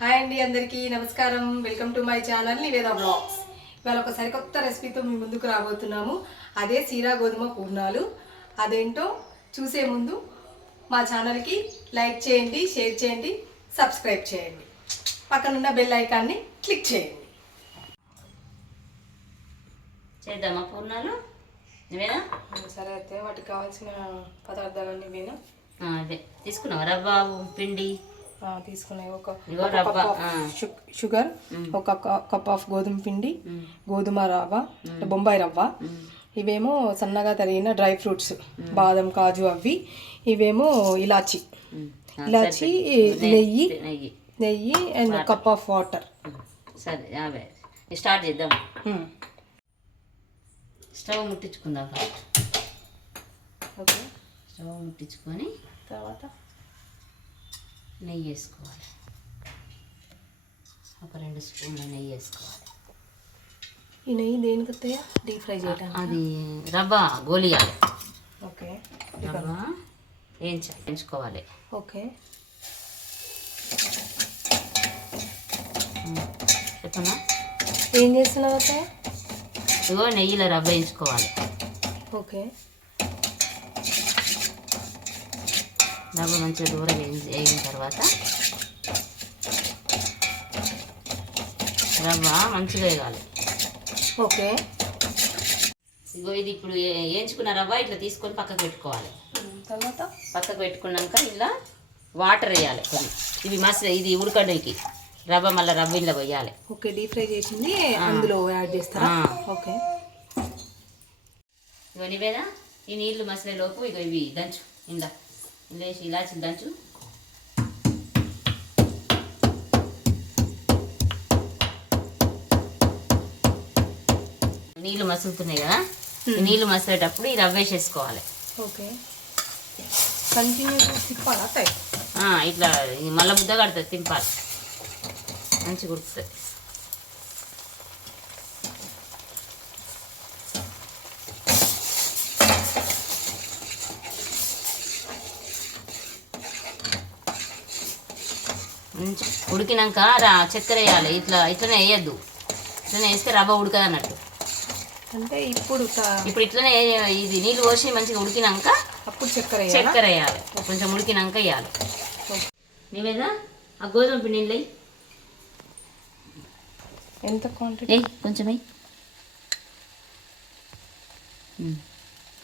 Hi అండి అందరికీ నమస్కారం. Welcome to my channel Niveda blogs ఇవాళ ఒక సరికొత్త రెసిపీతో మీ ముందుకు రాబోతున్నాము. అదే సీరా గోధుమ పూర్ణాలు అదేంటో చూసే ముందు మా ఛానల్కి లైక్ చేయండి షేర్ చేయండి సబ్స్క్రైబ్ చేయండి. పక్కనున్న బెల్ ఐకాన్ని క్లిక్ చేయండి. చేద్దామా పూర్ణాలు సరే అయితే వాటికి కావాల్సిన పదార్థాలన్నీ అదే. తీసుకున్నావా రవ్వ పిండి? తీసుకున్నాయి ఒక షుగర్ ఒక కప్ ఆఫ్ గోధుమ పిండి. గోధుమ రవ్వ బొంబాయి రవ్వ. ఇవేమో సన్నగా తరిగిన డ్రై ఫ్రూట్స్ బాదం కాజు అవి ఇవేమో ఇలాచి. ఇలాచి. నెయ్యి నెయ్యి అండ్ కప్ ఆఫ్ వాటర్. సరే స్టార్ట్ చేద్దాం. స్టవ్ ముట్టించుకుందాం ఓకే. స్టవ్ ముట్టించుకొని తర్వాత? నెయ్యి వేసుకోవాలి. ఒక రెండు స్పూన్ల నెయ్యి వేసుకోవాలి. ఈ నెయ్యి దేనికి వస్తాయా డీప్ ఫ్రై చేయడానికి అది రవ్వ గోలియాలి. ఓకే. రవ్వ వేయించ వేయించుకోవాలి. ఓకే. చెప్పనా? ఏం చేస్తున్నావు అత్తయ్య ఇగో నెయ్యిలో రవ్వ వేయించుకోవాలి. ఓకే. రవ్వ మంచిగా దూరం వేగిన తర్వాత రవ్వ మంచిగా వేగాలి ఓకే. ఇగో ఇది ఇప్పుడు వేయించుకున్న రవ్వ ఇట్లా తీసుకొని పక్కకు పెట్టుకోవాలి. తర్వాత? పక్కకు పెట్టుకున్నాక ఇలా వాటర్ వేయాలి కొన్ని. ఇవి మస ఇది ఉడకడానికి. రవ్వ మళ్ళీ రవ్వ ఇంట్లో పోయాలి. ఓకే డీప్ ఫ్రై చేసింది. అందులో యాడ్ చేస్తారా. ఓకే. నివేదా ఈ నీళ్ళు మసలే లోపు ఇగో ఇవి దంచు. ఇందా. వేసి ఇలాచి దంచు నీళ్ళు మసులుతున్నాయి కదా? ఈ నీళ్ళు మసిలేటప్పుడు ఈ రవ్వ వేసేసుకోవాలి. ఓకే. ఇట్లా మళ్ళీ ముద్ద కడుతుంది తింపాలి. మంచిగా ఉడుకుతుంది. ఉడికినాక రా చక్కెర వేయాలి. ఇట్లా ఇట్లనే వేయద్దు. ఇట్లనే వేస్తే రవ్వ ఉడకదు అన్నట్టు. అంటే ఇప్పుడు ఇప్పుడు ఇట్లనే ఇది నీళ్ళు పోసి మంచిగా ఉడికినాక అప్పుడు చక్కెర? చక్కెర వేయాలి. కొంచెం ఉడికినాక వేయాలి. నీవేదా ఆ గోధుమ పిండి నీళ్ళు. ఎంత క్వాంటిటీ కొంచెం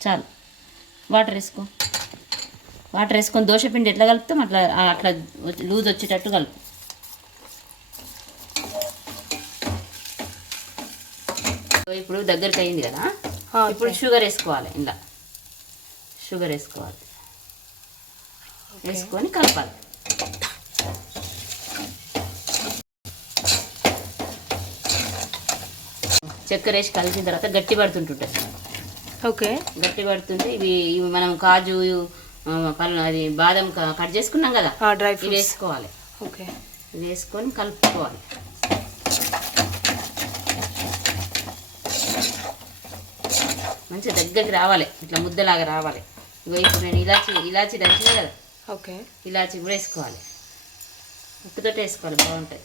చాలు. వాటర్ వేసుకో. వాటర్ వేసుకొని దోశ పిండి ఎట్లా కలుపుతాం అట్లా అట్లా లూజ్ వచ్చేటట్టు కలుపు ఇప్పుడు దగ్గరికి అయింది కదా? ఇప్పుడు షుగర్ వేసుకోవాలి ఇలా షుగర్ వేసుకోవాలి. వేసుకొని కలపాలి. చక్కెర వేసి కలిసిన తర్వాత గట్టి పడుతుంటుంటుంది ఓకే. గట్టి పడుతుంటే ఇవి ఇవి మనం కాజు పళ్ళు అది బాదం కట్ చేసుకున్నాం కదా. డ్రై ఇవి ఫ్రూట్స్. వేసుకోవాలి. ఓకే. వేసుకొని కలుపుకోవాలి. మంచిగా దగ్గరికి రావాలి. ఇట్లా ముద్దలాగా రావాలి. ఇగో ఇప్పుడు నేను ఇలాచి ఇలాచి దంచిన కదా. ఓకే. ఇలాచి కూడా వేసుకోవాలి. ఉప్పుతో వేసుకోవాలి బాగుంటుంది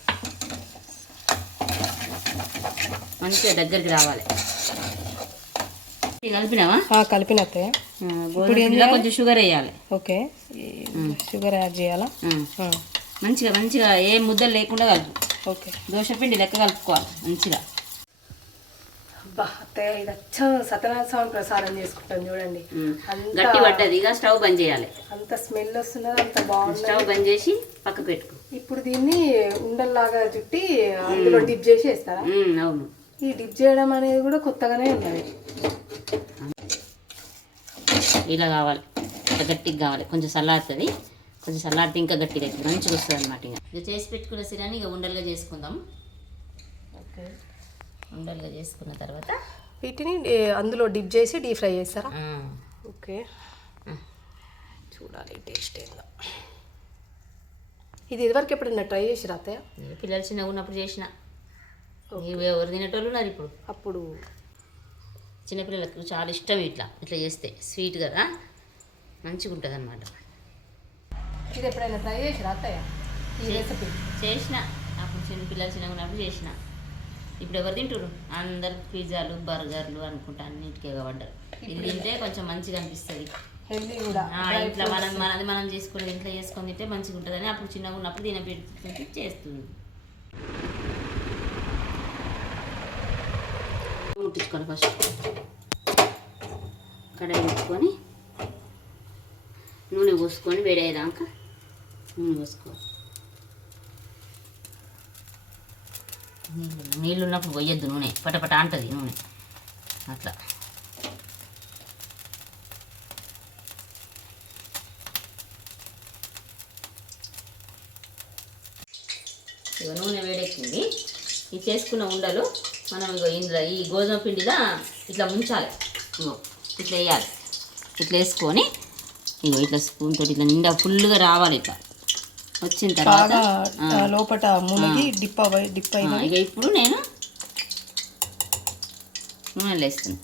మంచిగా దగ్గరికి రావాలి. కలిపినావా? కలిపిన కొంచెం షుగర్ వేయాలి. ఓకే. షుగర్ యాడ్ చేయాలా? మంచిగా మంచిగా ఏ ముద్దలు లేకుండా కలుపు. ఓకే. దోశ పిండి లెక్క కలుపుకోవాలి మంచిగా. అబ్బా అత్తయ్య ఇది అచ్చ సత్యనారాయణ స్వామి ప్రసాదం చేసుకుంటాం చూడండి. గట్టి పడ్డది ఇక స్టవ్ బంద్ చేయాలి. అంత స్మెల్ వస్తున్నది అంత బాగుంది స్టవ్ బంద్ చేసి పక్క పెట్టుకో. ఇప్పుడు దీన్ని ఉండల్లాగా చుట్టి అందులో డిప్ చేసి వేస్తారా అవును. ఈ డిప్ చేయడం అనేది కూడా కొత్తగానే ఉన్నది. ఇలా కావాలి. గట్టిగా కావాలి. కొంచెం చల్లారుతుంది కొంచెం చల్లారితే ఇంకా గట్టిగా అవుతుంది. మంచిగా వస్తుంది అనమాట ఇక. ఇక చేసి పెట్టుకున్న సిరాని ఇక ఉండలుగా చేసుకుందాం. ఓకే. ఉండలుగా చేసుకున్న తర్వాత వీటిని అందులో డిప్ చేసి డీప్ ఫ్రై చేస్తారా? ఓకే. చూడాలి టేస్ట్ ఏందో. ఇది ఇదివరకు ఎప్పుడైనా ట్రై చేసి అత్తయ్య? పిల్లలు చిన్నగా ఉన్నప్పుడు చేసిన. ఎవరు తినేటోళ్ళు ఉన్నారు ఇప్పుడు. అప్పుడు చిన్నపిల్లలకు చాలా ఇష్టం ఇట్లా ఇట్లా చేస్తే. స్వీట్ కదా. మంచిగా ఉంటుంది అనమాట ఇది ఎప్పుడైనా ట్రై చేసిరా అత్తయ్య? ఈ రెసిపీ చేసిన. అప్పుడు చిన్న పిల్లలు చిన్నగా ఉన్నప్పుడు చేసిన. ఇప్పుడు ఎవరు తింటారు అందరు పిజ్జాలు బర్గర్లు అనుకుంటా అన్నిటికీ ఎగబడ్డారు. ఇది తింటే కొంచెం మంచిగా అనిపిస్తుంది. హెల్దీ కూడా. ఆ, ఇంట్లో మనం మనది మనం చేసుకుని ఇంట్లో చేసుకొని తింటే మంచిగా ఉంటుందని అప్పుడు చిన్నగా ఉన్నప్పుడు తినబెట్టి చేస్తుంది. ముట్టించుకోవాలి ఫస్ట్. కడాయి పెట్టుకొని నూనె పోసుకొని వేడి నూనె పోసుకోవాలి. నీళ్ళు నీళ్ళు ఉన్నప్పుడు పోయొద్దు నూనె. పటపట అంటది నూనె. అట్లా. నూనె వేడెక్కింది. ఈ చేసుకున్న ఉండలు మనం ఇగో ఇందులో ఈ గోధుమ పిండిలో ఇట్లా ముంచాలి. ఇగో ఇట్లా వేయాలి. ఇట్లా వేసుకొని ఇగో ఇట్లా స్పూన్ తోటి ఇట్లా నిండా ఫుల్గా రావాలి ఇట్లా. వచ్చిన తర్వాత లోపట మునిగి డిప్ డిప్ ఇక ఇప్పుడు నేను నూనెలో వేస్తున్నా.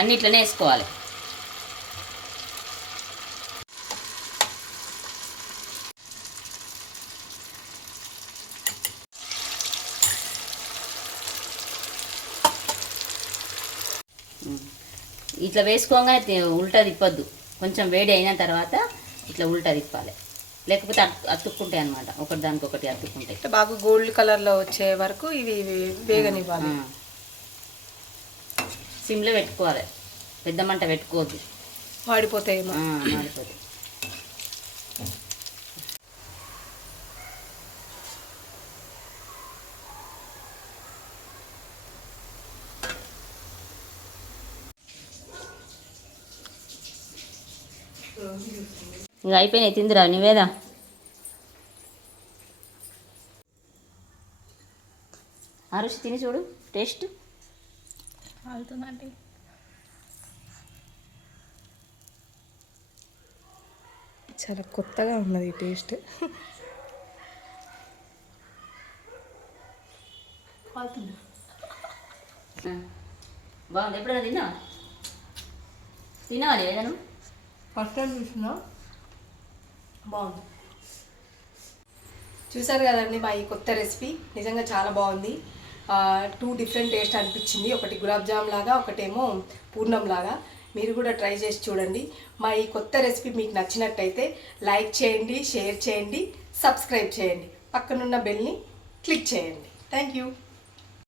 అన్నిట్లోనే వేసుకోవాలి. ఇట్లా వేసుకోగానే ఉల్టా తిప్పొద్దు. కొంచెం వేడి అయిన తర్వాత ఇట్లా ఉల్టా తిప్పాలి. లేకపోతే అత్- అతుక్కుంటాయి అనమాట ఒకటి దానికి ఒకటి అతుక్కుంటాయి బాగా గోల్డ్ కలర్లో వచ్చే వరకు ఇవి వేగనివ్వాలి. సిమ్లో పెట్టుకోవాలి. పెద్ద మంట పెట్టుకోవద్దు. వాడిపోతాయేమో. ఆ, ఇక అయిపోయినాయి తిందిరా నివేదా? ఆ రుచి తిని చూడు టేస్ట్. కాలుతుందండి చాలా కొత్తగా ఉన్నది టేస్ట్. బాగుంది. ఎప్పుడైనా తిన్నావా? తిన్నావా లేదా నువ్వు? ఫస్ట్ టైం బాగుంది. చూసారు కదండి మా ఈ కొత్త రెసిపీ? నిజంగా చాలా బాగుంది. టూ డిఫరెంట్ టేస్ట్ అనిపించింది. ఒకటి గులాబ్ జామ్ లాగా ఒకటేమో పూర్ణం లాగా. మీరు కూడా ట్రై చేసి చూడండి. మా ఈ కొత్త రెసిపీ మీకు నచ్చినట్టయితే లైక్ చేయండి షేర్ చేయండి సబ్స్క్రైబ్ చేయండి. పక్కనున్న బెల్ని క్లిక్ చేయండి. Thank you.